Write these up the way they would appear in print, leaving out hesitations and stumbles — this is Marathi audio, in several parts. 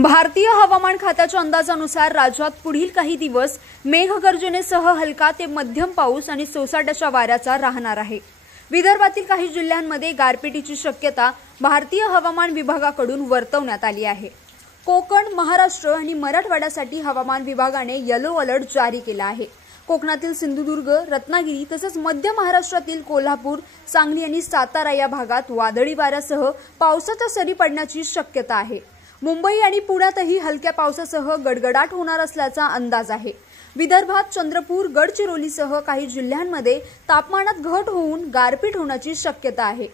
भारतीय हवामान खात्याच्या अंदाजानुसार राज्यात पुढील काही दिवस मेघगर्जनेसह हलका ते मध्यम पाऊस आणि सोसाट्याच्या वाऱ्याचा राहणार आहे। विदर्भातील काही जिल्ह्यांमध्ये गारपिटीची शक्यता भारतीय हवामान विभागाकडून वर्तवण्यात आली आहे। कोकण, महाराष्ट्र आणि मराठवाड्यासाठी हवामान विभागाने येलो अलर्ट जारी केला आहे। कोकणातील सिंधुदुर्ग, रत्नागिरी तसेच मध्य महाराष्ट्रातील कोल्हापूर, सांगली आणि सातारा या भागात वादळी वाऱ्यासह पावसाच्या सरी पडण्याची शक्यता आहे। मुंबई आणि पुण्यातही हलक्या पावसासह गडगडाट होणार असल्याचा अंदाज आहे। विदर्भात चंद्रपूर, गडचिरोलीसह काही जिल्ह्यांमध्ये तापमानात घट होऊन गारपीट होण्याची शक्यता आहे।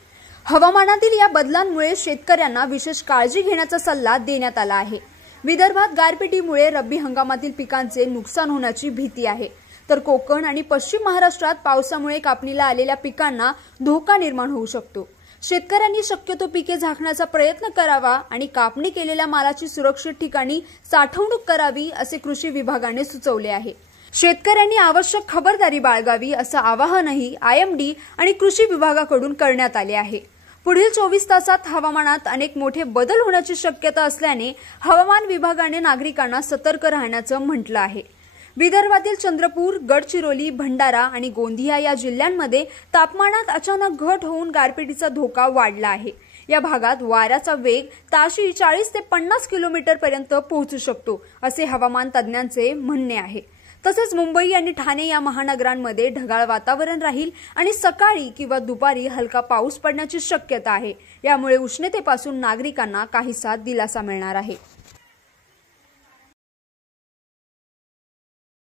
हवामानातील या बदलांमुळे शेतकऱ्यांना विशेष काळजी घेण्याचा सल्ला देण्यात आला आहे। विदर्भात गारपिटीमुळे रब्बी हंगामातील पिकांचे नुकसान होण्याची भीती आहे, तर कोकण आणि पश्चिम महाराष्ट्रात पावसामुळे कापणीला आलेल्या पिकांना धोका निर्माण होऊ शकतो। शेतकऱ्यांनी शक्यतो पिके झाकण्याचा प्रयत्न करावा आणि कापणी केलेल्या मालाची सुरक्षित ठिकाणी साठवणूक करावी असे कृषी विभागाने सुचवले आहे। शेतकऱ्यांनी आवश्यक खबरदारी बाळगावी असं आवाहनही IMD आणि कृषी विभागाकडून करण्यात आले आहे। पुढील 24 तासात हवामानात अनेक मोठे बदल होण्याची शक्यता असल्याने हवामान विभागाने नागरिकांना सतर्क राहण्याचं म्हटलं आहे। विदर्भातील चंद्रपूर, गडचिरोली, भंडारा आणि गोंदिया या जिल्ह्यांमध्ये तापमानात अचानक घट होऊन गारपिटीचा धोका वाढला आहे। या भागात वाऱ्याचा वेग ताशी 40 ते 50 किलोमीटर पर्यंत पोहोचू शकतो असे हवामान तज्ज्ञांचे म्हणणे आहे। तसेच मुंबई आणि ठाणे या महानगरांमध्ये ढगाळ वातावरण राहील आणि सकाळी किंवा दुपारी हलका पाऊस पडण्याची शक्यता आहे। यामुळे उष्णतेपासून नागरिकांना काहीसा दिलासा मिळणार आहे।